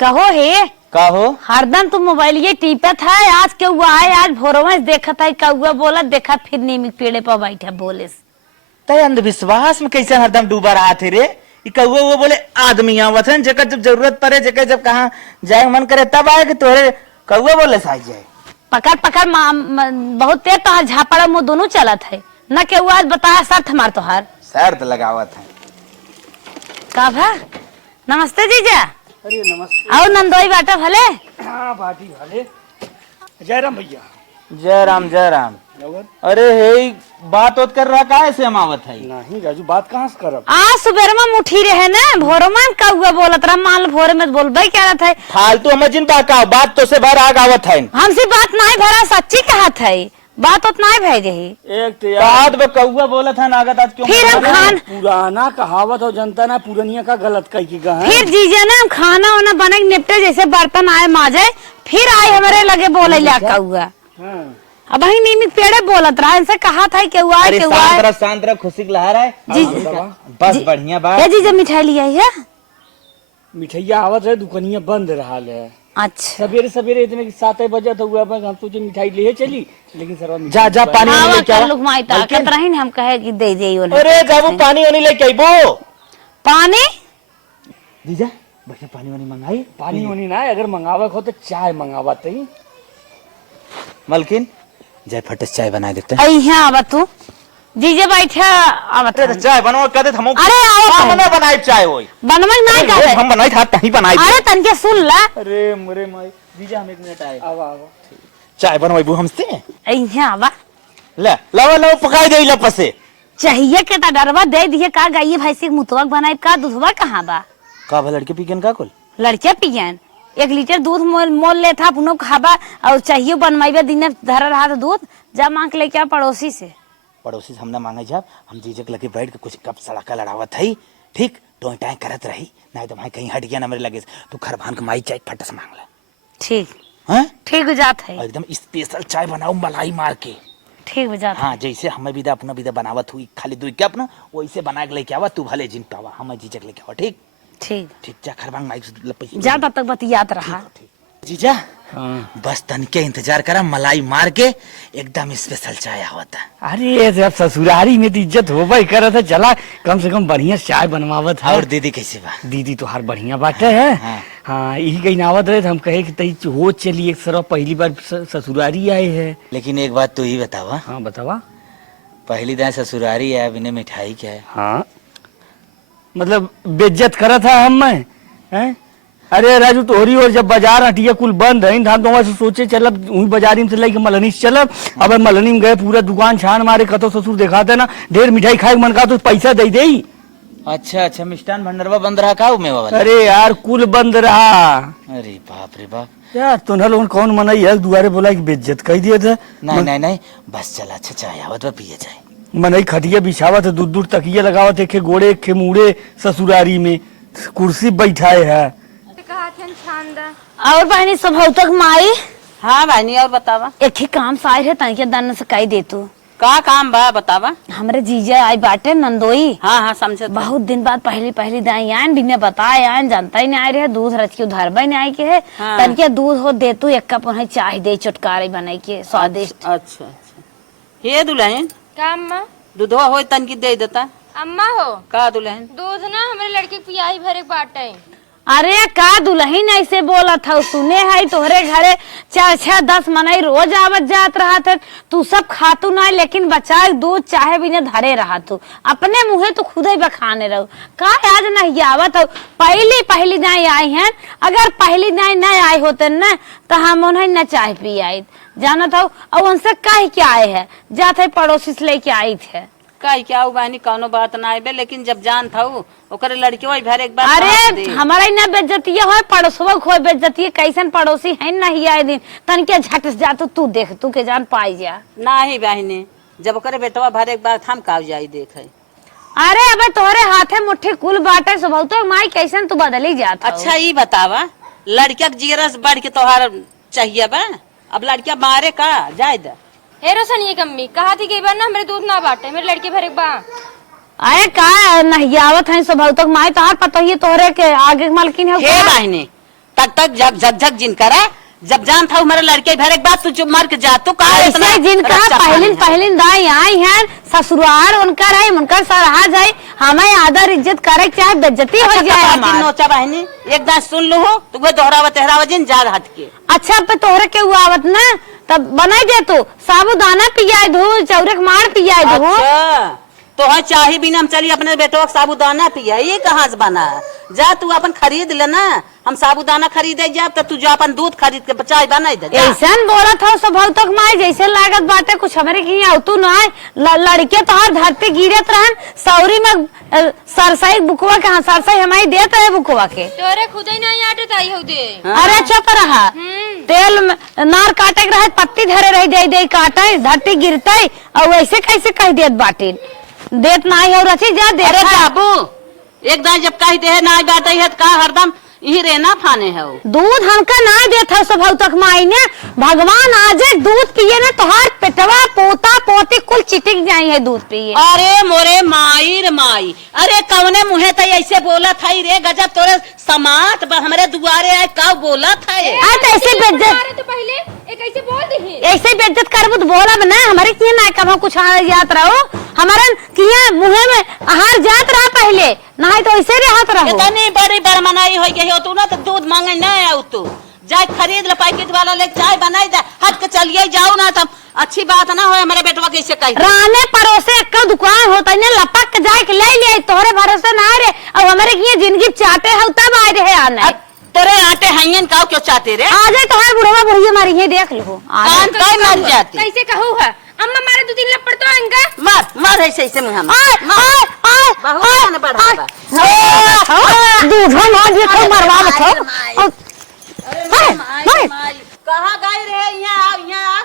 कहो हे कहो हरदम तुम मोबाइल ये टीपत है। आज के हुआ है, आज भोरों में देखा था कौआ बोला, देखा फिर नीम पेड़े पर बैठा बोले। तय अंधविश्वास में कैसे हरदम डूबा रहा थे रे। कौआ वो बोले आदमी आवत है, जेकर जब जरूरत पड़े, जेकर जब कहाँ जाए मन करे तब आए कि तोरे कौआ बोले साई जाए। पकड़ पकड़ बहुत तेज तो झापड़ा मुँह दोनों चलत है न के आज बताया शर्त हमार तोहार शर्त लगावत है। का भा नमस्ते जीजा। अरे नमस्ते। आओ नंदोई बाटा भले। हाँ बाटी भले। जय राम भैया। जय राम जय राम। अरे हे बात होत कर रहा का ऐसे हम आवत है। नहीं राजू बात कहाँ से करब। आज सुबह में मुठी रहे ना भोरो में कौआ बोलत रहा, मान लो भोरे में बोलबे क्या रहा था। फालतू हमें जिन बात तो से भर आग आवत है। हमसे बात नहीं भरा, सच्ची कहा था बात उतना ही भेज ही। एक तो यार कौआ बोला था नागत आज क्यों फिर हम खान पुराना कहावत हो जनता ना पुरानिया का गलत कही की गए। फिर जीजा ना हम खाना वाना बना के निपटे, जैसे बर्तन आए माजे फिर आए हमारे लगे बोले ला कौआ। अब वही नीम पेड़े बोलत रहा, इनसे कहा था कि हुआ है कि हुआ है। शांत रह, खुशी की लहर है जी बस बढ़िया बात। जीजा मिठाई लिया है। मिठाइया आवत है, दुकानिया बंद रहा है। अच्छा सवेरे सवेरे इतने 7 बजे तो हुआ हम सोचे मिठाई ले चली, लेकिन सर जा जा पानी लेके आ। लोग माई ताकत रही न, हम कहे कि दे दे। अरे जाबू पानी वानी लेके आइबो। पानी दीजा बढ़िया पानी वानी मंगाई। पानी वानी ना अगर मंगावक हो तो चाय मंगावत ही। मलकिन जय फटस चाय बना देते हैं। यहाँ आवा तू जीजे बैठा आवत अरे चाय बनवा कहते हम। अरे आओ हमने बनाई चाय होई बनवा नहीं कहते हम बनाई था नहीं बनाई। अरे तनके सुन ला। अरे मुरे माई दीजा हम 1 मिनट आए। आवा आवा चाय बनवाइबू हमसे। यहाँ आवा ले लावा लावा पकाई दे लपसे। चाहिए के ता डरवा दे दिए का गाय भैंसी के मुतवा बनाए का दूधवा कहाँ बा। का भा लड़के पीकन का कुल लड़के पियन 1 लीटर दूध मोल ले था पुनो खाबा और चाहिए बनवाइबा दिन धरा रहा तो दूध जा मांग लेके आ पड़ोसी से। पड़ोसी से हमने मांगे जब हम जीजक लगे बैठ के कुछ कप सड़का लड़ावत है। ठीक टोई टाई करत रही नहीं तो भाई कहीं हट गया ना मेरे लगे तू खरभान के माई चाय फटस मांग ले। ठीक हैं ठीक हो जात है। एकदम स्पेशल चाय बनाऊ मलाई मार के। ठीक हो जात। हाँ जैसे हमें विदा अपना विदा बनावत हुई खाली दूध के अपना वैसे बना के लेके आवा तू भले जिन पावा हमें जीजक लेके आवा। ठीक ठीक ठीक जा खरभान माई जा तब तक बतियात रहा। जीजा हाँ। बस तन के इंतजार करा मलाई मार के एकदम स्पेशल चाय आवत है। अरे जब ससुरारी में तो इज्जत हो भाई कर था, चला कम से कम बढ़िया चाय बनवावत है। और दीदी कैसे बा। दीदी तो हर बढ़िया बाटे है। हाँ यही कहीं नावत रहे हम कहे कि तई हो चली एक सरफ पहली बार ससुरारी आए है। लेकिन एक बात तू ही बतावा। हाँ बतावा। पहली दाएं ससुरारी है बिना मिठाई क्या है। हाँ मतलब बेइज्जत करा था हम मैं हैं। अरे राजू तोहरी और जब बाजार हटिया कुल बंद है धान तो से सोचे चलब वही बाजारी में से लेके मलनी से चलब। अब मलनी में गए पूरा दुकान छान मारे कतो ससुर दिखाते ना ढेर मिठाई खाए मन का तो पैसा दे दे। अच्छा अच्छा मिष्ठान भंडारवा बंद रहा का मेवा वाला। अरे यार कुल बंद रहा। अरे बाप रे बाप यार तुन्हा लोगन कौन मनाई है दुआरे बोला कि बेइज्जत कह दिए थे। नहीं नहीं नहीं बस चला अच्छा चाय आवत बा पिए जाए। मनई खटिया बिछावत है दूर दूर तकिया लगावत एक गोड़े एक मुड़े ससुरारी में कुर्सी बैठाए है। और बहनी सब हो तक माई। हाँ बहनी और बतावा। एक ही काम साइर है तनिके दन से कही दे तू का काम बा बतावा। हमरे जीजा आई बाटे नंदोई। हाँ हाँ समझे। बहुत दिन बाद पहली दाई आन बिना बताए आन जानता ही नहीं आए रहे दूध रच के उधर नहीं आई के है। हाँ। तनिके दूध हो दे तू 1 कप उन्हें चाय दे चुटकारे बनाई के स्वादिष्ट। अच्छा अच्छा हे दुल्हन का अम्मा दूधवा हो तन की दे देता। अम्मा हो का दुल्हन दूध ना हमारे लड़के की पियाई भरे बाटे। अरे का दुल्हन ऐसे बोला था सुने है तोहरे घरे 4 10 मनई रोज आवत जात रहा थे तू सब खातू ना लेकिन बचाए दूध चाहे बिना धरे रहा तू अपने मुँहे तो खुद ही बखाने रहो का आज नहीं आवत हो। पहली नहीं आई हैं अगर पहली नहीं आए होते न तो हम उन्हें न चाय पी आई जानत हो और उनसे कह के आए है जाते पड़ोसी से लेके आई थे। कही क्या बहनी कौनो बात ना आए लेकिन जब जान था ओकरे लड़के वही भर एक बार। अरे हमारा ना बेइज्जती है पड़ोसवा को बेइज्जती कैसन पड़ोसी है नहीं आए दिन तन के झट से जा तू देख तू के जान पाई जा। नहीं बहनी जब ओकरे बेटवा भर एक बार हम काव जाई देखे। अरे अब तोहरे हाथे मुट्ठी कुल बाटे स्वभाव तो माई कैसन तू बदली जाता। अच्छा ये बतावा लड़किया के जीरस बढ़ के तोहार चाहिए बा। अब लड़किया मारे का जाए द। हे रोशन ये कम्मी कहा थी कि बार ना हमारे दूध ना बाटे मेरे लड़के भरे बा। अरे का नहीं आवत है स्वभाव तो माई तोहार पता ही तोहरे के आगे मालकिन है हे बहनी तक तक झक झक झक जिन करा जब जान था हमारे लड़के घर एक बात तू चुप मार के जा तू कहा ऐसे जिनका पहलिन दाई आई हैं ससुराल उनका रहे उनका सराहा जाए हमें आदर इज्जत करे चाहे बेइज्जती हो जाए हमार। नोचा बहनी एक दान सुन लो हो तू दोहरावा तेहरावा जिन जा हट के। अच्छा अब तोहरे के हुआ आवत ना तब बनाई दे तू साबुदाना पियाई दू चौरक मार पियाई दू। अच्छा तो हाँ चाहे बिना हम चली अपने बेटो का साबुदाना पिया ये कहाँ से बना जा तू अपन खरीद लेना हम साबुदाना खरीदे जाब तो तू जो अपन दूध खरीद के चाय बनाई दे। ऐसा बोला था स्वभाव तक माई जैसे लागत बाटे कुछ हमारे की तू ना लड़के तो हर धरती गिरत रहन सौरी में सरसाई बुकवा के हाँ सरसाई हमारी देता है बुकवा के तोरे खुद ही नहीं आटे आई हो दे। अरे चुप रहा तेल नार काटे के रहे पत्ती धरे रह दे दे काटे धरती गिरता और वैसे कैसे कह देत बाटे देत नहीं हो रची जा दे। अरे बाबू एक दाई जब कही दे ना बाटे है का हरदम यही रहना फाने है दूध हमका ना देता स्वभाव तक माई ने भगवान आज दूध पिए ना तोहार पेटवा पोता पोती कुल चिटिक जाई है दूध पिए। अरे मोरे माई रे माई अरे कवने मुहे था ऐसे बोला था रे गजब तोरे समात हमारे दुआरे आए का बोला था ऐसे बेइज्जत तो पहले एक ऐसे बोल दी ऐसे बेइज्जत करबू तो बोला ना हमारे किए ना कब कुछ याद रहो हमारे किए मुहे में आहार जात रहा पहले नहीं तो ऐसे रहत रहो। इतनी बड़ी बरमनाई हो गई हो तू ना तो दूध मांगे न आओ तू जाए खरीद ले पैकेट वाला ले चाय बनाई दे हट के चलिए जाओ ना तब अच्छी बात ना हो हमारे बेटवा कैसे कही राने परोसे एक दुकान होता है लपक के जाए के ले ले तोरे भरोसे ना रे अब हमारे किए जिंदगी चाहते हो तब आए रहे आने तेरे आटे हयन का क्यों चाहते रे आ जाए तो बुढ़वा बुढ़िया मारी है देख लो कान काय मर जाती कैसे कहू है अम्मा मारे 2-3 लपड़ तो इनका मार मार ऐसे ऐसे मुंह में बहुत न बढ़ावा दूध मार ये तो मरवा बतो कहां गए रे यहां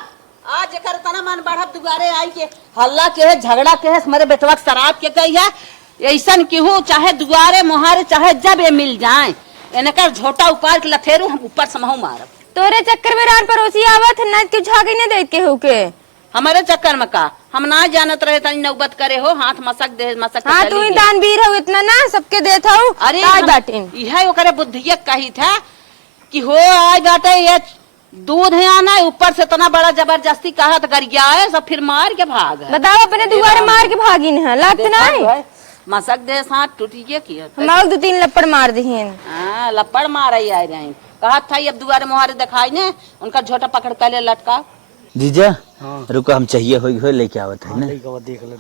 आज एकर तना मन बढ़ब दुआरे आई के हल्ला के है झगड़ा के है हमारे बेटवा शराब के कही है ऐसन केहू चाहे दुआरे मोहारे चाहे जब ये मिल जाए इनकर झोटा उपार के लथेरू हम ऊपर समहू मारब तोरे चक्कर में रान पड़ोसी आवत न क्यों झागे न देत के हो के हमारे चक्कर में का हम ना जानत रहे तनी नौबत करे हो हाथ मसक दे मसक हां तू ही दानवीर हो इतना ना सबके देत हो। अरे आज बाटिन यह ओकरे बुद्धिया कही था कि हो आज बाटे ये दूध है आना ऊपर से इतना बड़ा जबरदस्ती कहा तो गरिया है सब फिर मार के भाग है। बताओ अपने दुआरे मार के भागिन है लागत ना मसक दे साथ टूटिए की हम 2-3 लपड़ मार दीन हां लपड़ मार आई आ रहे कहा था अब दुआरे मुहारे दिखाई ने उनका झोटा पकड़ कर ले लटका जीजा रुको हम चाहिए हो लेके आवत है ना देख ले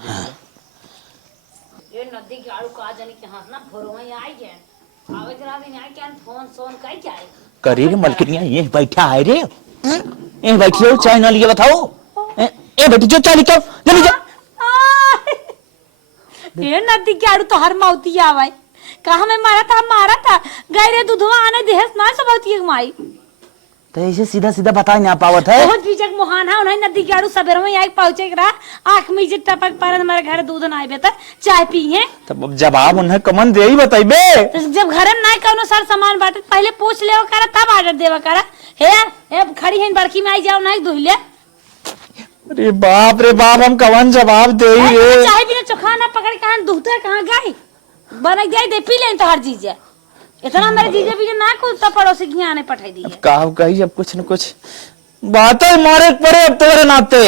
ये नदी के आड़ू का जाने के हाथ ना भोरो में आई गए आवे जरा दिन आई क्या फोन सोन काई क्या है करी रे मलकनिया ये बैठा है रे ए बैठी हो चाय ना लिए बताओ ए बेटी जो चाय लेके जल्दी जा ये नदी के आड़ू तो हर मौती आवे कहा मैं मारा था गए रे दूधवा आने देहस ना सब होती है माई तो ऐसे सीधा सीधा बता नहीं पावत है बहुत बीजक मोहान है उन्हें नदी के आड़ू सवेरे में आई पहुंचे के रहा आंख में जे टपक पर हमारे घर दूध ना आए बेटा चाय पिए तब अब जवाब उन्हें कमन दे ही बताइबे तो जब घर में ना कौनो सार सामान बाटे पहले पूछ लेवा करा तब आर्डर देवा करा हे खड़ी है बड़की में आई जाओ ना धुई ले अरे बाप हम कवन जवाब दे रे चाय बिना चोखा ना पकड़ कहां दूधर कहां गई बन गई दे पी ले तो हर चीज है इतना मेरे जीजे भी ना कुछ तो पड़ोसी की आने पठाई दी है कहा कही अब कुछ न कुछ बात है मारे पड़े अब तुम्हारे नाते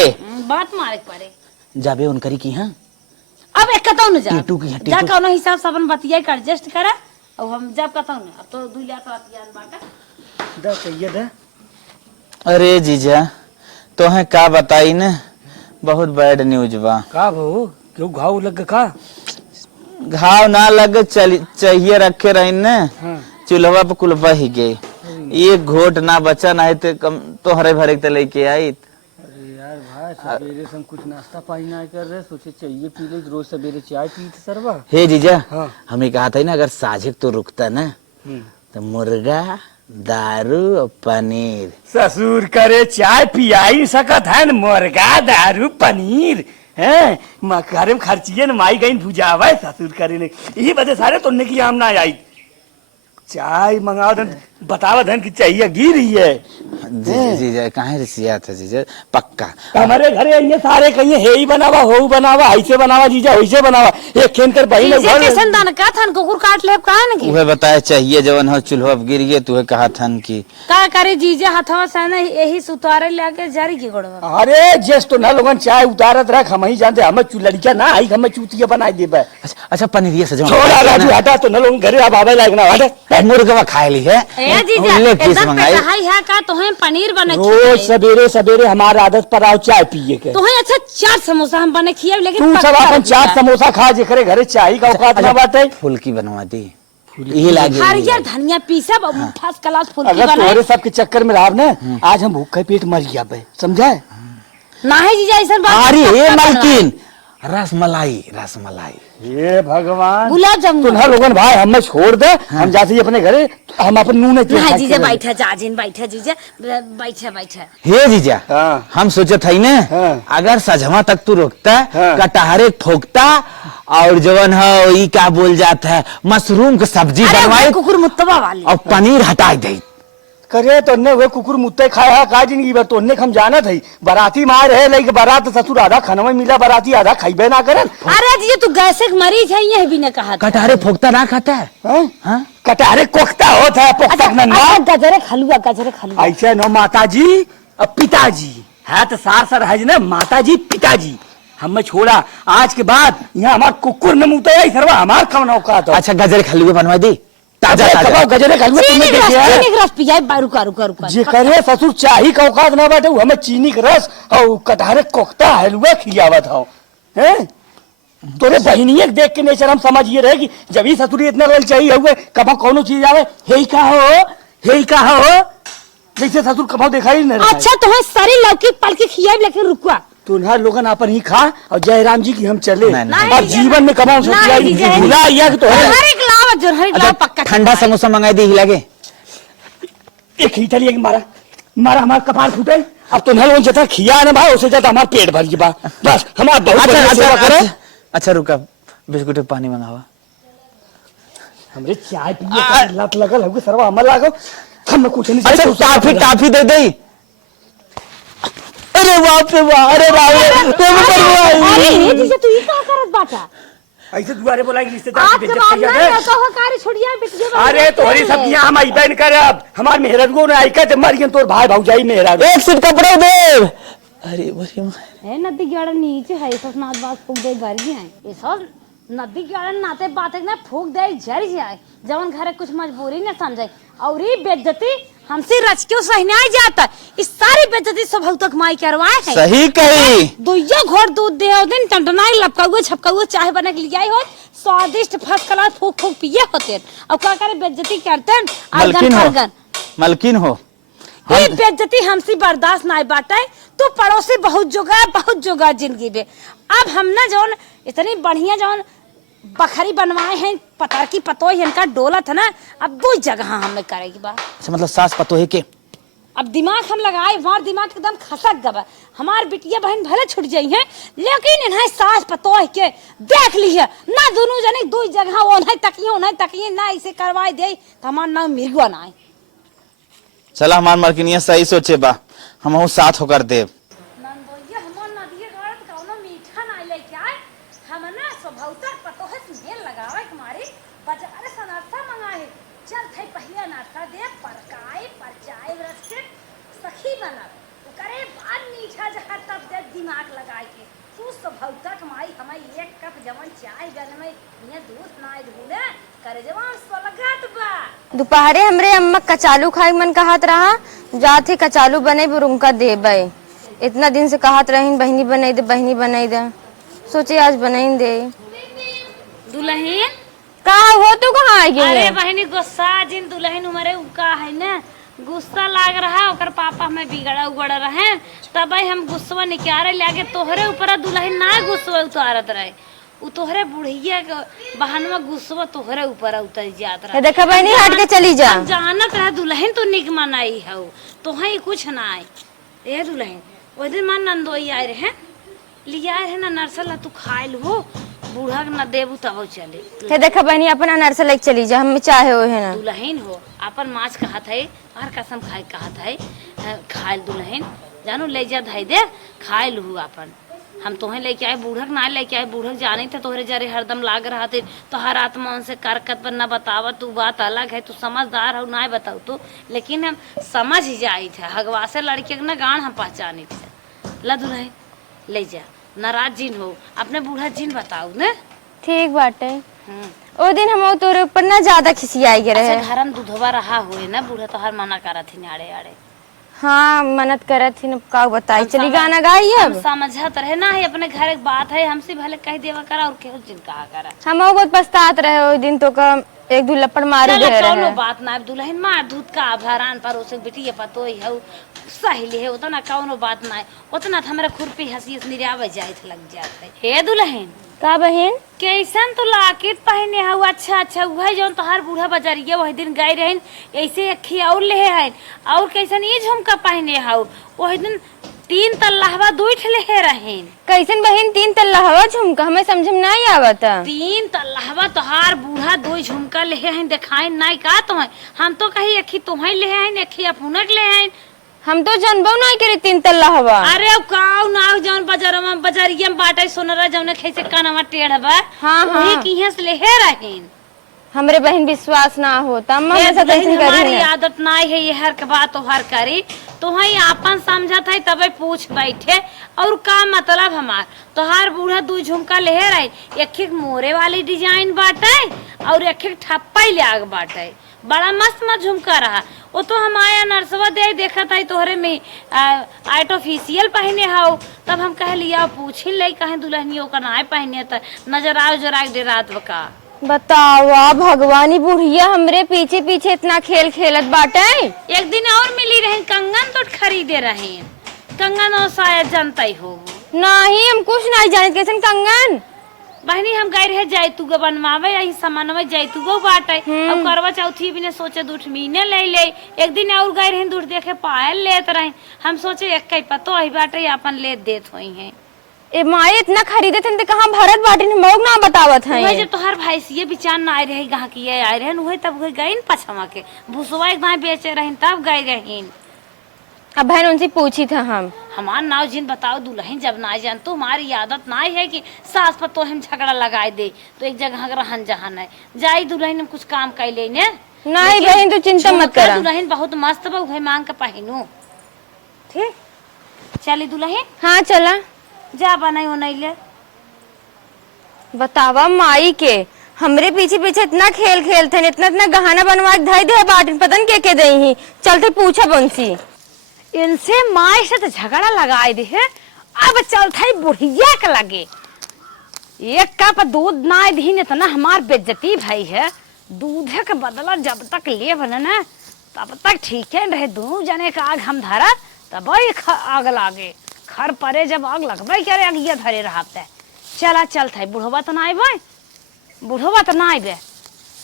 बात मारे पड़े जाबे उनकरी की हां अब एक कतौ न जा टीटू की है, जा टीटू। कौनो हिसाब से अपन बतिया के एडजस्ट करा अब हम जब कतौ न अब तो दुइला तो अतियान बाटा दा चाहिए दा अरे जीजा तो है का बताई न बहुत बैड न्यूज बा का भो क्यों घाव लग का घाव ना लग चाहिए रखे रही न हाँ। चूल्हा पे कुल बह गए एक घोट ना बचा ना तो कम तो हरे भरे तो लेके आई अरे यार भाई सवेरे से हम कुछ नाश्ता पानी ना कर रहे सोचे चाहिए पी ले रोज सवेरे चाय पीते सरवा हे जीजा हाँ। हमें कहा था ना अगर साझे तो रुकता ना तो मुर्गा दारू और पनीर ससुर करे चाय पियाई सकत है न मुर्गा दारू पनीर है घर में खर्चिए न माई गई भुजावा ससुर करे ने यही वजह सारे तुमने की आम ना आई चाय मंगा दे बतावा धन की चाहिए गिर रही है। जीजा जीजा कहाँ रिसिया था जीजा पक्का। हमारे घरे ये सारे कहिए हे ही बनावा हो बनावा ऐसे बनावा जीजा वैसे बनावा एक खेन कर बही जीजा कैसन दान का थन कुकुर काट ले का न की उहे बताए चाहिए जवन हो चूल्हा अब गिर गए तुहे कहा थन की का करे जीजा हथवा से न यही सुतारे लेके जारी की गोड़वा। अरे जेस तो ना लोगन चाय उतारत रख हम ही जानते हम लड़किया ना आई हम चूतिया बना देबे। अच्छा पनीरिया सजवा छोड़ा राजू हटा तो ना लोग घरे अब आवे लागना हटा मुर्गवा खाए ली है ए जीजा उल्ले किस एकदम मंगाई पेटाई है का तोहे पनीर बने रोज सवेरे सवेरे हमारा आदत पर आओ चाय पिए के तोहे अच्छा 4 समोसा हम बने खियाब लेकिन तू सब पक्का अपन रुपया। 4 समोसा खा जेकरे घरे चाय का औकात ना बाटे। फुल्की बनवा दी यही लागे हरियर धनिया पीसा फर्स्ट क्लास फुल्की अगर बनाए तोहरे सबके चक्कर में रहा ना आज हम भूखे पेट मर गया बे समझा। ना है जीजा ऐसा बात अरे पक्का मालकिन रसमलाई रसमलाई ये भगवान गुलाब जामुन तुन्हा लोगन भाई हमें छोड़ दे हम जाते ही अपने घरे हम अपन नूने नहीं जीजा बैठा जाजिन बैठा जीजा बैठा बैठा हे जीजा हाँ। हम सोचत हई ने हाँ। अगर सजवा तक तू रोकता हाँ। कटहरे ठोकता और जवन है ई का बोल जाता है मशरूम की सब्जी अरे बनवाई वो कुकुर मुत्तबा वाली और पनीर हटा दे करे तो ने वे कुकुर मुत्ते खाया का जिंदगी भर तो ने हम जाना थई बाराती मार है लाइक बारात ससुर आधा खानवा मिला बाराती आधा खाइबे ना करन। अरे जीजा तू गैसे के मरीज है ये भी ने कहा था। कटहरे फोकता ना खाता है हैं? हाँ? कटारे कोख्ता होता है पोख्ता अच्छा ना गजरे खलुआ ऐसे नो माताजी और पिताजी है तो सार सर है ना माताजी पिताजी हमें छोड़ा आज के बाद यहाँ हमार कुकुर न मुते है सरवा हमार कौन औकात हो। अच्छा गजरे खलुए बनवा दी ताजा अबे ताजा कबाब गजरे खलुए तुमने चीनी देखे है के रस पियाई रुका जे करे ससुर चाही का औकात ना बाटे हमें चीनी के रस और कटहरे कोख्ता हलवा खियावत हो हैं। तोरे बहनिये के देख के नेचर हम समझ ये रहे कि जब ही ससुर इतना रल चाहिए हुए कभी कोनो चीज आवे हे का हो जैसे ससुर कभी दिखाई नहीं रहा। अच्छा तुम्हें सारी लौकी पल के खियाई लेकिन रुकवा तुन्हा लोगन अपन ही खा और जयराम जी की हम चले नहीं, नहीं, अब जीवन में कमाओ भूला या तो है हर एक लाव पक्का ठंडा समोसा मंगाई दी लगे एक ही चलिए मारा मारा हमारा कपार फूटे अब तुन्हा लोगन जता खिया ना भाई उसे ज्यादा हमारा पेट भर गया बस हमारा बहुत अच्छा बढ़िया सेवा अच्छा करे। अच्छा रुका बिस्कुट पानी मंगावा हमरे चाय पिए का लत लगल हमको सरवा अमल लागो हम कुछ नहीं अच्छा टाफी टाफी दे दे अरे बाप रे बाप अरे अरे ये जीजा तू ये का करत बाटा ऐसे दुआरे बोला कि रिश्तेदार आज की के बेइज्जत बाद किया ना जाए। कहो कारी छोड़िया बिटिया अरे तोहरी सब्जियां हम आई बैन कर अब हमार मेहरत को आई का मर गए तोर भाई भौजाई मेहरत एक सीट कपड़े दे अरे बोलिए है नदी गाड़ा नीचे है सब नाथ बात फूक दे घर ही है ये सब नदी गाड़ा नाते बातें ना फूक दे जर जाए जवन घरे कुछ मजबूरी न समझे और ये बेइज्जती हमसे रच के सहना जाता इस सारी बेइज्जती सब तक माई करवाए है। सही कही दुइया घोर दूध दे हो दिन टंटनाई लपकाउए छपकाउए चाय बना के लिए हो स्वादिष्ट फर्स्ट क्लास फूक फूक पिए होते और क्या करे बेइज्जती करते मलकिन हो ये बेइज्जती हमसे बर्दाश्त ना बाटे तो पड़ोसी बहुत जोगा जिंदगी में अब हम ना जौन इतनी बढ़िया जौन बखरी बनवाए हैं पतर की पतो इनका डोला था ना अब 2 जगह हमें करेगी बात। अच्छा मतलब सास पतोहे के अब दिमाग हम लगाए हमार दिमाग एकदम खसक गवा हमार बिटिया बहन भले छुट जाई हैं लेकिन इन्हें सास पतोह के देख ली है ना दोनों जने 2 जगह वो नहीं तकिए ना इसे करवाए दे तो हमार नाम मिर्गवा ना है। चला हमार मलकिनिया सही सोचे बा हम साथ होकर देव नंदोइया हमर नदिया गाड़न कौनो मीठा ना लेके आए हम ना स्वभावतक पतोह से मेल लगावे हमारी बाजार से नाश्ता मंगाए चल थे पहले नाश्ता दे परकाए परचाए रस के सखी बना तो करे बाद मीठा जहाँ तब दे दिमाग लगाए के तू स्वभावतक हमारी हमें 1 कप जवन चाय बन में ये दूध ना ढूंढे करे जवान स्वलगत बा दोपहरे हमरे अम्मा कचालू खाए मन कहत रहा जाते कचालू बने रुमका देबे इतना दिन से कहत रहीन बहनी बनाई दे सोचे आज बनाई दे दुल्हन कहा हो तू कहाँ आई अरे गई बहनी गुस्सा जिन दुल्हन उमरे उका है ना गुस्सा लाग रहा ओकर पापा हमें बिगड़ा उगड़ रहे तब हम गुस्सा निकारे लागे तोहरे ऊपर दुल्हन ना गुस्सा उतारत रहे उ तोहरे बुढ़िया के बहनवा गुस्सा तोहरे ऊपर उतर जात रहे देखा बहनी हट के चली जा हम जानत रहे दुल्हन तो निक मनाई है तोहे कुछ ना आए ए दुल्हन वो दिन मान नंदोई आए रहे लिया है ना नरसला तू खाए लो बूढ़ा के न देबू तब चले। हे देखा बहनी अपन अनार से लेके चली जा, हम चाहे हो है ना। दुल्हन हो अपन माछ कहत है और कसम खाए कहत है खाए दुल्हन जानू ले जा धाई दे खाए लू अपन। हम तोहे लेके आए बूढ़क ना लेके आए, बूढ़क जाने थे तोहरे जरे हरदम लाग रहा थे तो हर आत्मा उनसे करकत पर न बतावा। तू बात अलग है, तू समझदार हो ना बताऊ तू, लेकिन हम समझ ही जाई थे हगवा से लड़के के न गान हम पहचानी थे। ला दुल्हन ले जा, नाराज जिन हो अपने बूढ़ा जिन बताऊ ने। ठीक बाटे। ओ दिन हम तोरे ऊपर ना ज्यादा खिसियाई के रहे। अच्छा घर में दूधवा रहा हुए ना बूढ़ा तो हर मना करा थी आड़े आड़े। हाँ मनत करत थी न का बताई। चली गाना गाई अब। हम समझत रहे ना है अपने घर एक बात है हमसे भले कह देवा करा और केहू जिन कहा करा। हम बहुत पछतात रहे ओ दिन तो का एक दू लपड़ मार दे चलो रहे। बात ना दुल्हन मार दूध का भरान पर उसे बेटी ये पतो ही है सहेली है उतना कौनो बात ना है उतना हमारे खुरपी हंसी निरावे जाए लग जाते। हे दुल्हन का बहन कैसन तो लाकेट पहने हऊ अच्छा अच्छा वही जौन तोहार बूढ़ा बजारिया वही दिन गए रहन ऐसे अखी और ले है और कैसन ये झुमका पहने हऊ वही दिन 3 तल्लाहवा 2 ले रहन। कैसन बहन 3 तल्ला हवा झुमका हमें समझ में नहीं आवता। 3 तल्लाहवा तोहार बूढ़ा 2 झुमका ले हैं दिखाई नहीं का तुम्हें हम तो कही अखी तुम्हें ले हैं अखी अपुनक ले हैं। हम तो जानबो नहीं करे 3 तल्ला हवा। अरे काऊ नाव जौन बजारिया में बाटे सोनरा जौन कैसे कानवा टेढ़ बा हाँ, वही हाँ। किहे से ले रहन। हमरे बहन विश्वास ना होता ये हम दुल्हन करी हमारी ना। आदत ना है ये हर के बात तो हर करी तो वही आपन समझत है तबे पूछ बैठे और का मतलब हमार तोहार बूढ़ा 2 झुमका ले रहे एक एक मोरे वाली डिजाइन बाटे और एक एक ठप्पा ले आग बाटे बड़ा मस्त मस्त झुमका रहा वो तो हम आया नरसवा दे देखा था तोहरे में आर्टिफिशियल पहने हो तब हम कह लिया पूछी ले कहे दुल्हनियों का ना पहने त नजर आओ जरा दे रात बका। बतावा भगवानी बुढ़िया हमरे पीछे पीछे इतना खेल खेलत बाटे। एक दिन और मिली रहे कंगन तो खरीदे रहे कंगन और शायद जानता ही हो नहीं हम कुछ नहीं जाने कैसन कंगन। बहनी हम गए रहे जैतूगो बनवावे यही सामान में जैतूगो बाटे और करवा चौथी भी ने सोचे 2 महीने ले ले एक दिन और गए रहे दूध देखे पायल लेत रहे हम सोचे एक कई पतो ही बाटे अपन ले देत होई है। ए माए इतना खरीदे थे कहाँ भरत बाटी ने मौग ना बतावत है। वही जब तोहर भाई ये बिचार ना आए रहे कहाँ की आए रहे वही तब गए पछवा के भूसवा एक बेचे रहे तब गए रही। अब बहन उनसे पूछी था हम हमार नाव जिन बताओ दुल्हन जब ना जान तो हमारी आदत ना है कि सास पर तो हम झगड़ा लगाए दे तो एक जगह रहन जहान है जाई दुल्हन कुछ काम कर ले ने नहीं बहन तू चिंता मत कर। दुल्हन बहुत मस्त बा वही मांग के पहनू ठीक चली दुल्हन। हाँ चला जा बनाई नहीं ले बतावा माई के हमरे पीछे पीछे इतना खेल खेलते इतना इतना गहना बनवा के धई दे बाटी पता नहीं के दे ही चलते पूछा उनसी इनसे माई से तो झगड़ा लगाए दे है अब चलते बुढ़िया के लगे एक कप दूध ना दी ने तो ना हमार बेइज्जती भाई है दूध के बदला जब तक ले बने ना तब तक ठीक है रहे दोनों जने का आग हम धरा तब आग लागे खर परे जब आग लगबे करे आगिया धरे रहते चला चलते बुढ़वा तो ना आबे बुढ़वा तो ना आबे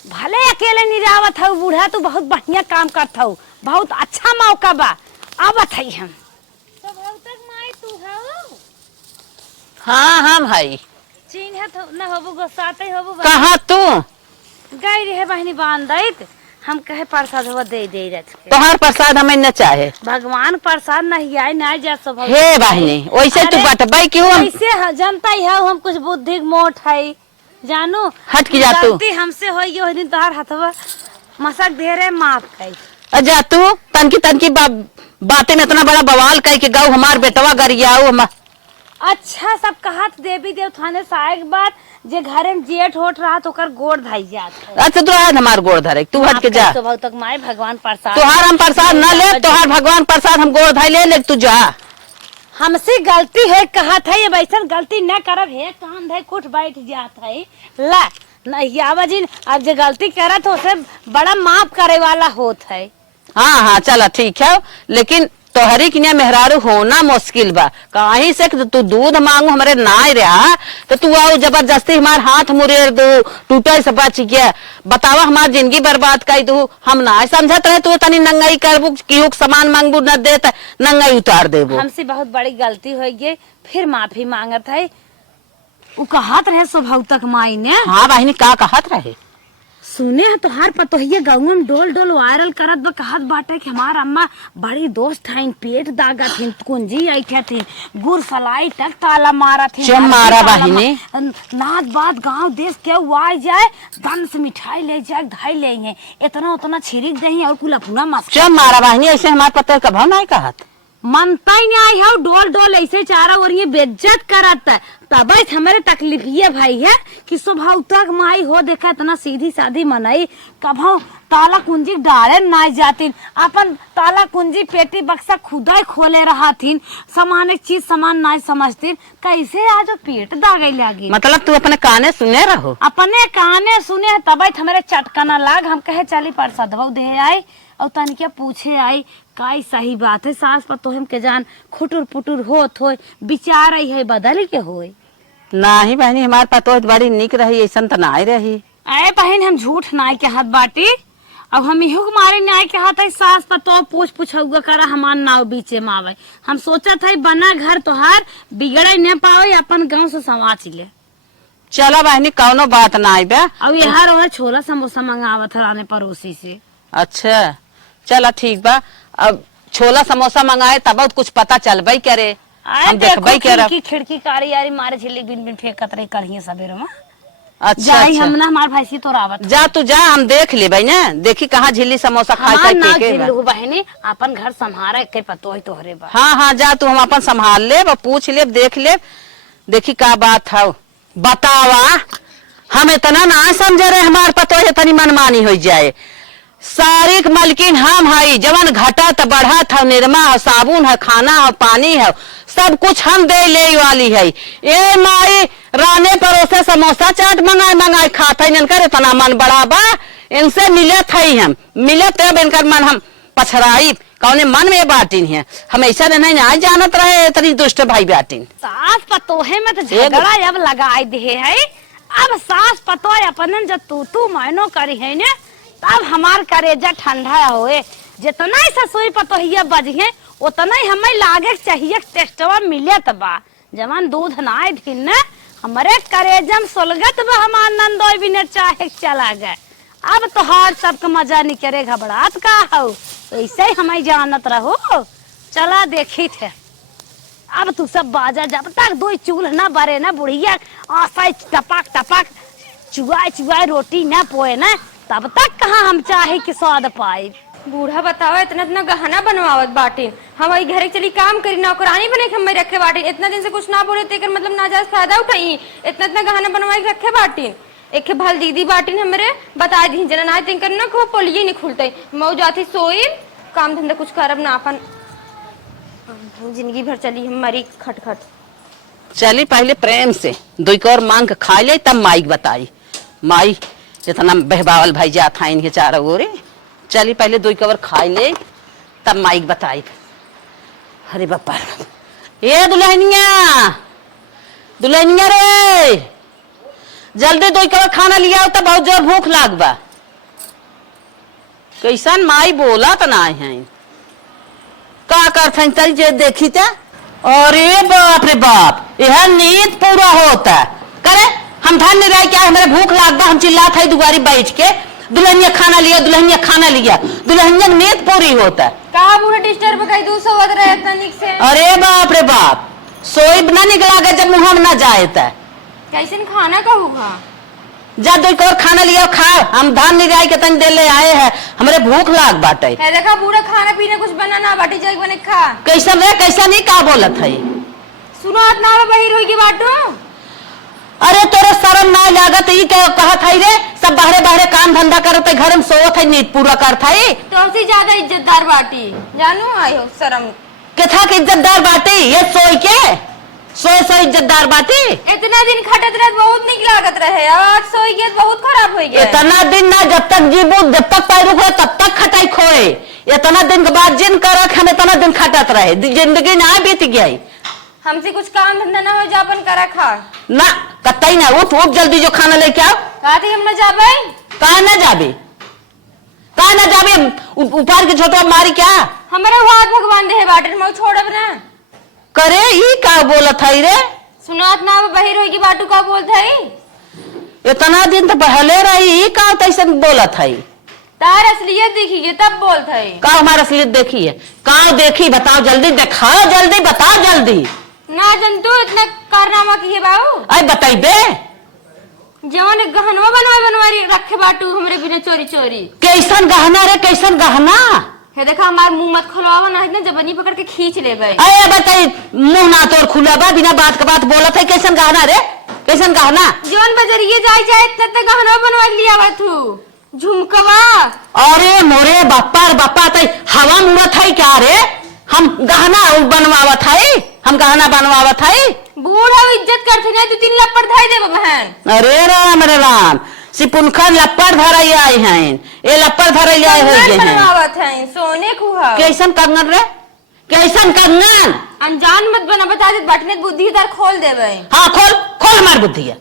भले अकेले निरावत हो बूढ़ा तू बहुत बढ़िया काम करत हो बहुत अच्छा मौका बा आवत है हम तो तक माई तू हो। हाँ हाँ भाई चीन है तो न होबू गोसाते होबू कहाँ तू गई रहे बहनी बांध दैत हम कहे प्रसाद हुआ दे दे रहे तोहार प्रसाद हमें न चाहे भगवान प्रसाद नहीं आए ना जा सब हे बहनी वैसे तू बटबाई क्यों ऐसे जनता ही है हम कुछ बुद्धि मोट है जानू हट के जा तू गलती हमसे होई ओहि दिन तोहार हथवा मसक दे रहे माफ कर जा तू तनकी बातें में इतना बड़ा बवाल कह के गाँव हमार बेटवा गरियाऊ हम अच्छा सब कहत देवी देव थाने साग बात जे घरे में जेठ होट रहा तो कर गोड़ धाई जात है। अच्छा तू आज हमार गोड़ धरे तू हट के जा तो बहुत तक माए भगवान प्रसाद तोहार हम प्रसाद न ले तोहार भगवान प्रसाद हम गोड़ धाई ले तू जा हमसे गलती है कहा था ये वैसन गलती न करब है काम है कुछ बैठ जात है ला नहीं आवाजिन अब जो गलती करत हो से बड़ा माफ करे वाला होत है। हाँ हाँ चला ठीक है लेकिन तोहरी के मेहरारू होना मुश्किल बा कहीं से तू दूध मांगू हमारे ना रहा तो तू आओ जबरदस्ती हमार हाथ मुरेर दू टूटे से बच गया बतावा हमार जिंदगी बर्बाद कर दू हम ना समझत रहे तू तनी नंगाई करबू केहू सामान मांगबू न दे नंगाई उतार देबू हमसे बहुत बड़ी गलती हो गई फिर माफी मांगत है उ कहत रहे स्वभाव तक माई ने हाँ बहनी का कहत रहे? सुने है तोहार पतोहिए गाँव में डोल डोल वायरल करत बा, कहत बाटे कि हमार अम्मा बड़ी दोस्त हईन, पेट दागा थीन, कुंजी आई थीन, गुड़ फलाई तक ताला मारा थीन, चम मारा बहिनी। नाच बात गांव देश के आ जाए, दन से मिठाई ले जाए, ढाई ले हैं, इतना उतना छिड़क दही और कुल अपना मस्त चम मारा बहनी, ऐसे हमारे पता कभा नहीं कहत। मनता ही नहीं आई है, डोल डोल ऐसे चारा और ये बेइज्जत करत है। तब हमारे तकलीफ ये भाई है कि स्वभाव तक माई हो देखा इतना सीधी सादी मनाई, कभो ताला कुंजी डाले ना जाती, अपन ताला कुंजी पेटी बक्सा खुदा खोले रहा थीन, सामान एक चीज सामान ना समझती, कैसे आज पेट दागे लगी। मतलब तू अपने काने सुने रहो? अपने काने सुने तब हमारे चटकाना लाग, हम कहे चली प्रसाद दे आई और तनिके पूछे आई काई सही बात है, सास पतो हम के जान खुटुर पुटुर होत हो, विचार आई है बदल के होए। नहीं बहनी हमारे पतो बड़ी निक रही, ऐसा तो नहीं रही। अरे बहन हम झूठ नाई के हाथ बाटी, अब हम इहो मारे न्याय के हाथ है, सास पतो पूछ पूछौगा करा हमान नाव बीचे में आवे। हम सोचा था बना घर तोहार बिगड़े न पावे, अपन गांव से समाच ले। चलो बहनी कौनो बात नहीं बे। अब यहाँ रोहर छोला समोसा मंगावत राने पड़ोसी से। अच्छा चला ठीक बा, अब छोला समोसा मंगाए तब कुछ पता चलबई करे, हम देखबई करे। खिड़की कारी यारी मारे झिल्ली बिन बिन फेंकत रही करही सबेरे में। अच्छा जाई अच्छा। हम ना हमार भाई तो रावत जा तू जा, हम देख ले भाई ना, देखी कहाँ झिल्ली समोसा खाए हमार ना के झिल्लू बहनी, अपन घर संभारा के पतो है तोहरे बा। हाँ हाँ जा तू, हम अपन संभाल ले, पूछ ले, देख ले, देखी का बात है। बतावा हम इतना ना समझे रहे हमार पतो है तनी मनमानी हो जाए। सारी मलकिन हम हई, जवन घटत बढ़त है, निरमा है, साबुन है, खाना है, पानी है, सब कुछ हम दे ले वाली है। ए माई राने परोसे समोसा चाट मंगाए मंगाए खात है, इनकर इतना मन बड़ा बा, इनसे मिलत है, हम मिलत तब इनकर मन हम पछराई कौने मन में बाटिन है, हम ऐसा नहीं आज जानत रहे इतनी दुष्ट भाई बाटिन। सास पतोहे में तो झगड़ा अब लगाई दे है, अब सास पतो अपन जब तू मायनो करी है ने, तब हमार करेजा ठंडा होए। जितना ही ससुई पतोहिया बजिए उतना ही हमें लागे चाहिए टेस्टवा मिलत बा। जवान दूध नाय दिन ने हमारे करेजम सोलगत बा, हमार नंदोई बिना चाहे चला गए। अब तो हर सबका मजा निकरे, घबरात का हो, ऐसे ही हमें जानत रहो। चला देखी थे, अब तू सब बाजा, जब तक दो चूल्ह ना बरे ना बुढ़िया आशा टपक टपक चुआए चुआए रोटी ना पोए ना, तब तक कहाँ हम चाहे कि स्वाद पाए। बूढ़ा बतावा इतना इतना गहना बनवावत बाटिन, हम वही घरे चली काम करी, नौकरानी बने के हम रखे बाटिन, इतना दिन से कुछ ना बोले तेकर मतलब नाजायज फायदा उठाई, इतना इतना गहना बनवाई के रखे बाटिन। एक भल दीदी बाटिन हमरे बता दी जना ना तिनकर ना खूब पोलिये नहीं खुलते, मैं जाती सोई काम धंधा कुछ करब ना, अपन जिंदगी भर चली हम मरी खटखट। चली पहले प्रेम से दो और मांग के खा ले, तब माई बताई। माई इतना बहबावल भाई जात है इनके चारों ओरे, चली पहले दो कवर खा ले, तब माई बताई। अरे बापा, ये दुल्हनिया दुल्हनिया रे, जल्दी दो कवर खाना लिया हो, तब बहुत जोर भूख लाग बा। कैसन माई बोला तो ना है, का करते जे देखी थे। अरे बाप रे बाप, यह नींद पूरा होता करे, हम धन नहीं रहे क्या, हमारे भूख लागता, हम चिल्लाते है दुआरी बैठ के, दुल्हनिया खाना लिया, दुल्हनिया खाना लिया, दुल्हनिया नींद पूरी होता। कहा पूरा डिस्टर्ब कर दू सोवत रहे इतना निक से। अरे बाप रे बाप, सोई ना निकला गया जब मुँह में ना जाए था। कैसे खाना कहूँगा, जा दो और खाना लिया खा, हम धान नहीं रहे के तन दे ले आए हैं, हमारे भूख लाग बाटे। देखा पूरा खाना पीना कुछ बना ना बाटी जाए बने खा। कैसा रे कैसा नहीं का बोलत है, सुनो ना बहिर होई की बाटो। अरे तोरे शर्म ना लागत, ई क्या कहत है रे, सब बाहरे बाहरे काम धंधा करते, घर में सोवत है, नींद पूरा करत है। तो हमसे ज्यादा इज्जतदार बाटी जानू आई हो शर्म के था कि इज्जतदार बाटी, ये सोई के सोई इज्जतदार बाटी। इतना दिन खटत रहे बहुत निक लागत रहे, आज सोई के बहुत खराब हो गया। इतना दिन ना, जब तक जीबू जब तक पैर हो तब तक खटाई खोए, इतना दिन के बाद जिन करक हम इतना दिन खटत रहे, जिंदगी ना बीत गई। हमसे कुछ काम धंधा ना हो जापन करा खा ना कतई ना, उठ उठ जल्दी जो खाना लेके आओ। कहा थी हम ना जाबे, कहा ना जाबे, कहा ना जाबे, ऊपर के छोटा मारी क्या, हमारे हाथ भगवान दे बाटे मैं छोड़ब ना। करे ई का बोलत है रे, सुनात ना बहिर होई की बाटू का बोलत है। इतना दिन तो बहले रही का तैसे बोलत है। तार असलियत देखिए तब बोलत है। का हमारा असलियत देखी है? का देखी बताओ जल्दी, दिखाओ जल्दी, बताओ जल्दी। ना जंतु इतना कारनामा किए बाबू। अरे बताई बे जवन गहनवा बनवा रखे बाटू हमरे बिना चोरी चोरी। कैसन गहना रे, कैसन गहना? हे देखा हमार मुंह मत खोलवावा ना इतना जबनी पकड़ के खींच लेबे। अरे बताई मुंह ना तोड़ खुला बा, बिना बात का बात बोलत है। कैसन गहना रे, कैसन गहना? जवन बजरिए जाए इतना गहनवा बनवा लिया बा तू झुमकवा। अरे मोरे बाप्पा रे बाप्पा, तई हवा मुड़त है क्या रे? हम गहना बनवावत है, हम गहना बनवावत है। बूढ़ा इज्जत करते ना 2-3 लपड़ धाई दे बहन। अरे राम सिपुनखर लप्पड़ धरई आए हैं, ये लप्पड़ धरई आए हैं। बनवावत है सोने कुहा। कैसन कंगन रे, कैसन कंगन? अनजान मत बना, बता दे बटने बुद्धि दर खोल देबे। हाँ खोल खोल हमार बुद्धि है,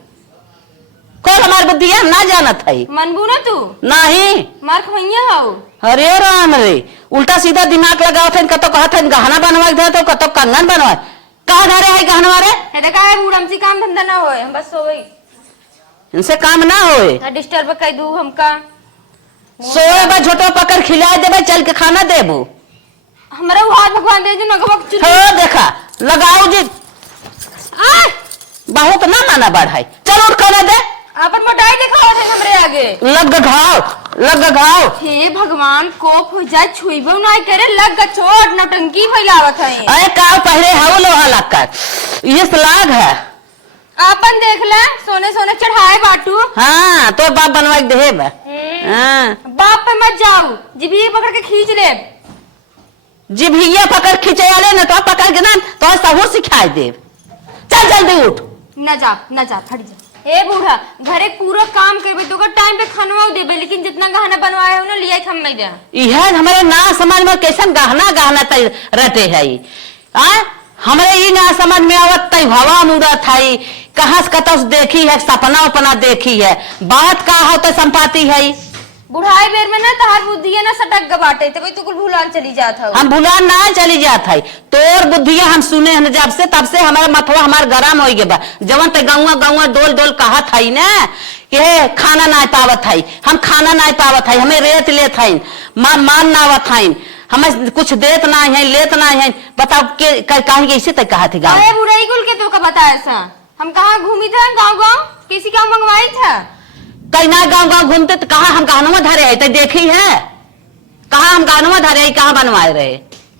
खोल हमार बुद्धि है। ना जानत है मनबू ना तू नहीं मार खइया हो। अरे राम रे उल्टा सीधा दिमाग लगाओ थे, कतो कहत है गहना बनवा दे तो कतो कंगन बनवा। कहा धरे है गहनवा रे? हे देखा है बूढ़ा हमसे काम धंधा ना होए, हम बस सोई इनसे काम ना होए। ना डिस्टर्ब कर दू हमका। सोए बा झोटो पकड़ खिला देबे, चल के खाना देबू। हमरा हाथ भगवान दे जो नगवा चुन। हो देखा लगाओ जी आ बहुत ना माना बढ़ाई। चल उठ खाना दे। अपन मोटाई दिखाओ थे हमरे आगे। लग घाव। हे भगवान कोप हो जाए छुईबो ना करे लग चोट नौटंकी फैलावत है। अरे का पहले हाउ लोहा लगकर ये लाग है। आपन देख ले सोने सोने चढ़ाए बाटू। हाँ तो बाप बनवा के दे बा। हाँ बाप पे मत जाओ, जिभी पकड़ के खींच ले। जिभिया पकड़ खिंचे वाले ना तो पकड़ के ना तो सबूर सिखाई दे। चल जल्दी उठ। न जा फट जा। ए बूढ़ा घरे पूरा काम करबे तो टाइम पे खानवा देबे, लेकिन जितना गहना बनवाया हो ना लिया हम नहीं जा। यह हमारे ना समझ में कैसन गहना तय रटे है। हमारे ये ना समझ में आवत तय हवा मुड़त है। कहाँ से कतौ देखी है, सपना उपना देखी है, बात का हो तो संपाती है। बुढ़ाई बेर में ना तहार बुद्धि है ना सटक गबाटे तब तो कुल भूलान चली जात हो। हम भूलान ना चली जात है। तोर बुद्धिया हम सुने हैं जब से, तब से हमारा मथवा हमार गरम हो गया बा। जवन ते गौवा डोल कहत है ना कि खाना ना पावत है, हम खाना ना पावत है, हमें रेत लेत है, मान ना आवत है, हमें कुछ देत ना है, लेत ना है। बताओ के कहीं कैसे तक कहा थी गाँव? अरे बुढ़ाई कुल के तो का बता ऐसा हम कहाँ घूमी था गाँव किसी का मंगवाई था। कहीं ना गाँव घूमते तो कहा हम गहनवा धरे है, तो देखी है कहा हम गहनवा धरे है, कहाँ बनवाए रहे।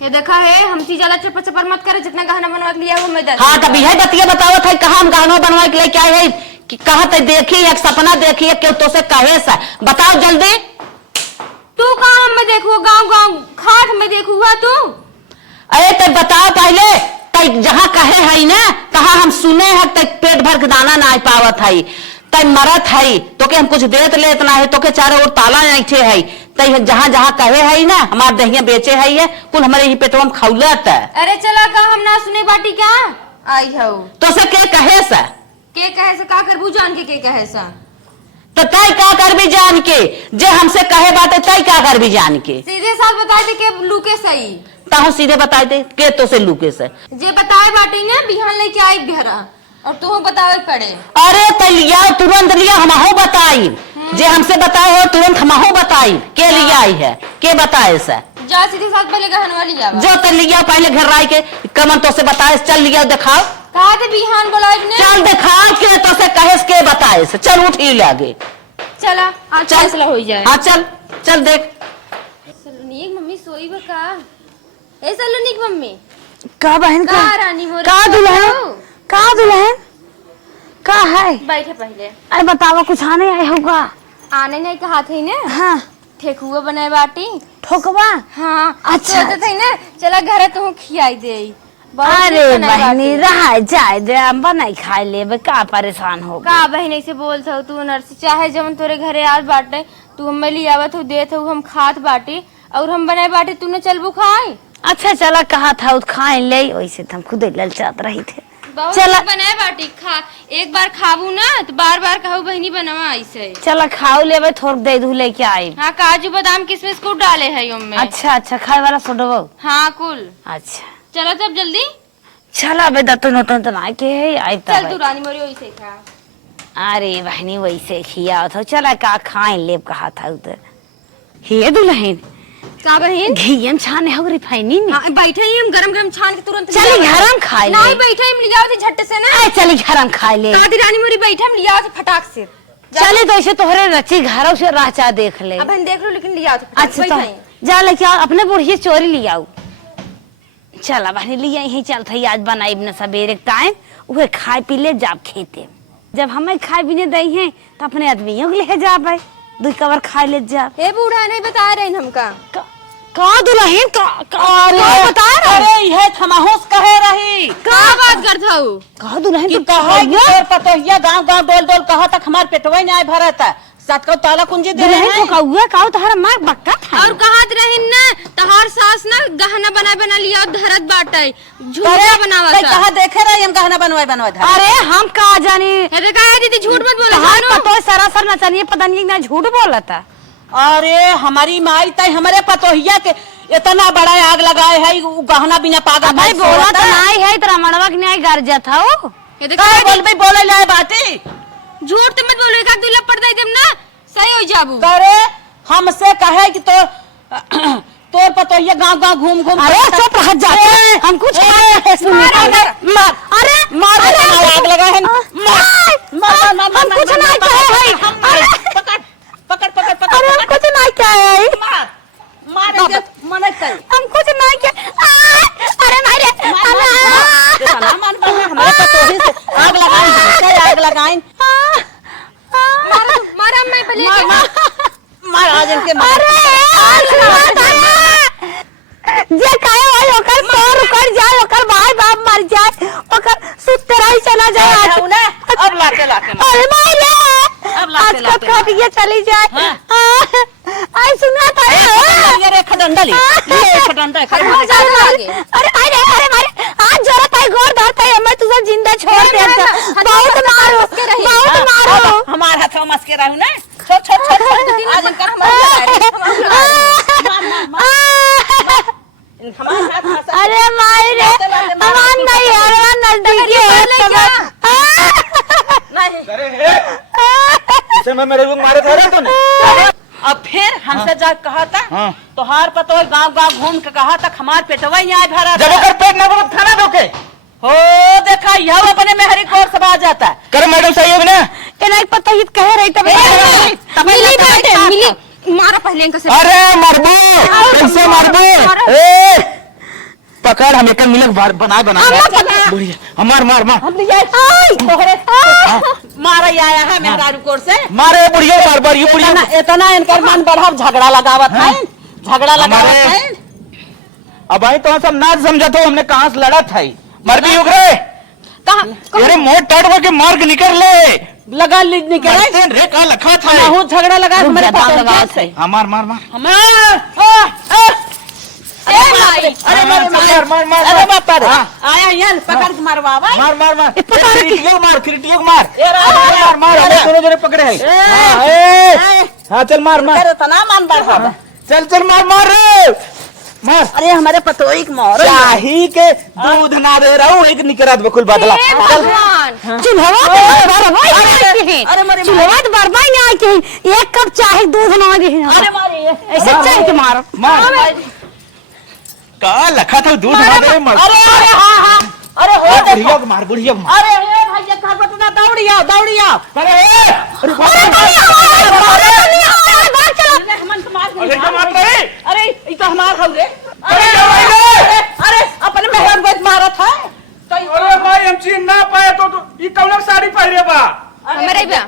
ये देखा है हमसी ज्यादा चपर चपर मत करे, जितना गहना बनवा लिया वो मैं हाँ तभी है बतिया बताओ था कहा हम गहनवा बनवा के लेके आए है कि कहा तो देखी है, सपना देखी है, क्यों तो से कहे सा बताओ जल्दी। तू कहाँ में देखू गाँव खाट में देखूगा तू? अरे तो बताओ पहले तय जहाँ कहे है ना कहा हम सुने है तय पेट भर के दाना ना पावत है, तय मरत है तो के हम कुछ देत लेत ना है, तो के चारों ओर ताला ऐठे है। तय जहाँ जहाँ कहे है ना हमार दहिया बेचे है कुल हमारे ही पेटवा में खौलत है। अरे चला का हम ना सुने बाटी क्या आई हो तो से के कहे सा का करबू जान के कहे सा तो तय का कर भी जान के, जे हमसे कहे बात तय का कर भी जान के। सीधे साथ बता दे के लूके सही ताहू सीधे बताए दे के तो से लूके से जे बताए बाटी ना बिहान लेके आई घरा और तू बतावे पड़े। अरे तो लिया तुरंत लिया हमहू बताई, जे हमसे बताए हो तुरंत हमहू बताई के लिया आई है के बताए से। जा सीधे साथ पहले गहनवा लिया जो तो लिया पहले घर आई के कमन तो से बताए चल लिया दिखाओ। कहा थे बिहान बोलाई ने चल दिखाओ के तो से कहे के बताए से। चल उठ ही लागे चला आज चल। फैसला हो जाए। हाँ चल चल देख। सलोनीक मम्मी सोई बका ए सलोनीक मम्मी का बहन का रानी मोर का दुल्हन का है? बैठे पहले अरे बतावा कुछ आने आए होगा? आने नहीं कहा थे ना हाँ ठेकुआ बनाए बाटी ठोकवा। हाँ अच्छा। सोचते थे ना चला घरे तू खियाई दे। अरे बहनी रहा जाए दे हम बनाई खाए लेबे का परेशान हो का बहन ऐसे बोलत हो तू नर्स चाहे जब तोरे घरे आज बाटे तू हमें ले आवत हो देत हो हम खात बाटी और हम बनाए बाटी तू न चलबू खाए। अच्छा चला कहा था खाए ले वैसे तो हम खुद ललचात रही थे। चला बनाए बाटी खा एक बार खाबू ना तो बार बार कहू बहनी बनवा ऐसे। चला खाओ लेबे थोड़ दे दू लेके आई। हाँ काजू बादाम किशमिश को डाले है उनमें। अच्छा खाए वाला सोडो। हाँ कुल अच्छा चलो तब जल्दी चला बे दतन होतन तो ना के है आई चल तब तू रानी मोरी वही से खा। अरे बहनी वैसे खिया था चला का खाए लेब कहा था उधर हे दुल्हन का बहन घियन छाने हो रिफाइनी में हाँ, बैठे ही हम गरम गरम छान के तुरंत चली घर हम खाए ले नहीं बैठे हम लिया थे झट से ना आए चली घर हम खाए ले दादी रानी मोरी बैठे हम लिया थे फटाक से। चले तो ऐसे तोहरे रची घरों से राचा देख ले अब बहन देख लो लेकिन लिया थे फटाक से अच्छा बैठे तो जा लेके आओ अपने बुढ़िए चोरी ले आओ चला बहनी लिया यही चलता है आज बनाई न सवेरे टाइम उहे खाए पी ले जाब खेते जब हमें खाए पीने दई हैं तो अपने आदमियों के ले जाब दू कवर खाए ले जा हे बूढ़ा नहीं बता रहे हैं हमका का दुल्हन का बता रहा अरे यह थमाहोस कहे रही का बात करता हूँ का दुल्हन कि तू कहा कि तोर पतोहिया गांव गांव डोल डोल कहा तक हमार पेटवा नहीं आए भरत सात को ताला कुंजी दे रहे दुल्हन हैं तो कौआ का तहरा मार बक्का था और कहात रहे न तहार सास ना गहना बना बना लिया और धरत बाटे झूठा अरे बनावा भाई सा कहा देखे रही हम गहना बनवाए बनवाए अरे हम का जाने अरे कहा दीदी झूठ मत बोलो तहार जानो पतो सरासर न चाहिए पता नहीं ना झूठ बोला था अरे हमारी माई तय हमारे पतोहिया के इतना बड़ा आग लगाए है उ गहना बिना पागल भाई बोला तो नहीं है तेरा मनवा के नहीं कर जाता हो ये देख काय बोल भाई बोले लाए बाती झूठ तो मत बोलो एक दूल्हा पड़ जाए ना सही हो जाबू करे हमसे कहे कि तो तोर पतोहिया गांव गांव घूम घूम अरे चुप रह जा हम कुछ अरे मार आग लगा है हम कुछ नहीं कहे है पकड़ पकड़ पकड़ पकड़ अरे हम कुछ नहीं कहे है मार मार मने कर हम कुछ नहीं कहे अरे मारे मान हमारे पतोही से आग लगाई आग लगाई मारा मैं पहले मार आज इनके जे काहे भाई ओकर सौर कर जाए ओकर भाई बाप मर जाए ओकर सुत रही चला जाए अब लाके लाके अरे मारे अब लाते आज कब काटिए चली जाए आई सुना था ये रे खडंडा ले खडंडा अरे अरे मारे आज जरूरत है गोर धरता है मैं तुझे जिंदा छोड़ देता बहुत मारो हमारे हाथ में मस्के रहू ना छोड़ छोड़ छोड़ आज इनका हमारे अरे मारे हमार नहीं है नजदीक है मैं मेरे को मारे था रे तूने अब फिर हमसे जा कहा था हाँ। तोहार पतो गांव गांव घूम के कहा था हमार पेटवा ही आए भरा जब ओकर पेट ना भरत खाना दो के हो देखा यह अपने में हरी कोर सब आ जाता है कर मैडम सहयोग ना इतना पता ही कह रही तब मिली बाटे मिली मारा पहले इनका से अरे मरबू कैसे मरबू ए पकड़ हमें का मिलक बना बना बढ़िया हमार मार मार मारा आया है मेहरारू कोर से मारे बुढ़िया बार बार ये बुढ़िया इतना इनकर मन बढ़ा झगड़ा लगावत है झगड़ा लगावत है अब आई तो सब ना समझा तो हमने कहाँ से लड़ा था मर भी उग रहे अरे मोट टाट के मार्ग निकल ले लगा निकले रे का लखा था बहुत झगड़ा लगा हमारे पास से मार मार मार हमार अरे मार मार मार अरे बापा रे आया यहाँ पकड़ के मारवावा मार मार मार क्रिटियो मार क्रिटियो मार मार मार हमें दोनों दोनों पकड़े हैं हाँ चल मार मार अरे तना मान बढ़ा चल चल मार मार रे मार अरे हमारे पतोई के मोर चाही के दूध ना दे रहा हूँ एक निकरात बकुल बदला भगवान अरे मरे बर्बाद नहीं आई के एक कप चाहे दूध ना दे अरे मारे ऐसे चाहे के मारो मार का लखा था दूध ना दे मर अरे अरे हाँ हाँ अरे हो बुढ़िया को मार बुढ़िया को मार अरे हे भैया का बटना दौड़िया दौड़िया अरे क्या मार रहे अरे ये तो हमार हम रे अरे क्या भाई रे? अरे अपने मेहरान को मारा था अरे भाई हम चीन ना पाए तो ये कौन साड़ी पहरे बा हमारे भी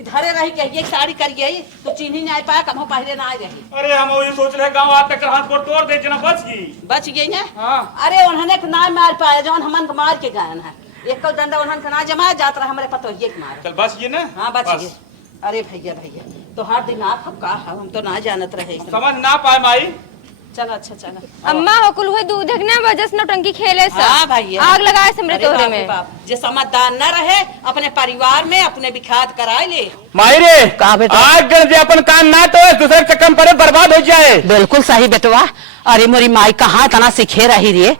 इधरे रही के ये साड़ी कर गई तो चीनी नहीं आ पाया कम पहले ना आ रही अरे हम वही सोच रहे गांव आते कर हाथ पर तोड़ दे जना बच गई बच गई है हाँ। अरे उन्होंने ना मार पाया जौन हमन को मार के गए है एक डंडा उन्होंने ना जमा जात रहा हमारे पतो ये मार चल बच गई ना हाँ बच बस। गए अरे भैया भैया तो हर दिमाग हम का हम तो ना जानत रहे समझ ना पाए माई चलो अच्छा चलो अम्मा होकुल हुए दूध ना वजह से नौटंकी खेले सा हाँ भैया आग लगाए समरे अरे तोहरे बाप रे में बाप जे समझदार न रहे अपने परिवार में अपने विखात कराए ले माई रे आज गण जे अपन काम ना तो दूसरे चक्कर पड़े बर्बाद हो जाए बिल्कुल सही बेटवा अरे मोरी माई कहाँ तना सिखे रही रे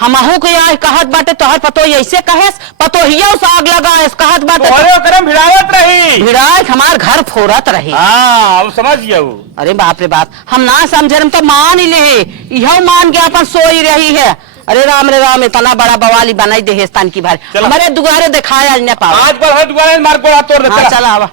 हमहू के यहाँ कहत बाटे तोहर पतो ऐसे कहेस पतोहिया से आग लगाएस कहत बाटे तोहरे ओकरे में भिड़ावत रही। भिड़ाए हमार घर फोड़त रही। हाँ अब समझ गया वो। अरे बाप रे बाप हम ना समझे हम तो मान ही ले यह मान के अपन सोई रही है। अरे राम इतना बड़ा बवाली बनाई दे हेस्तान की भाई चलो। हमारे दुआरे दिखाया न पाओ आज पर है दुकान मार को तोड़ देता। चला आवा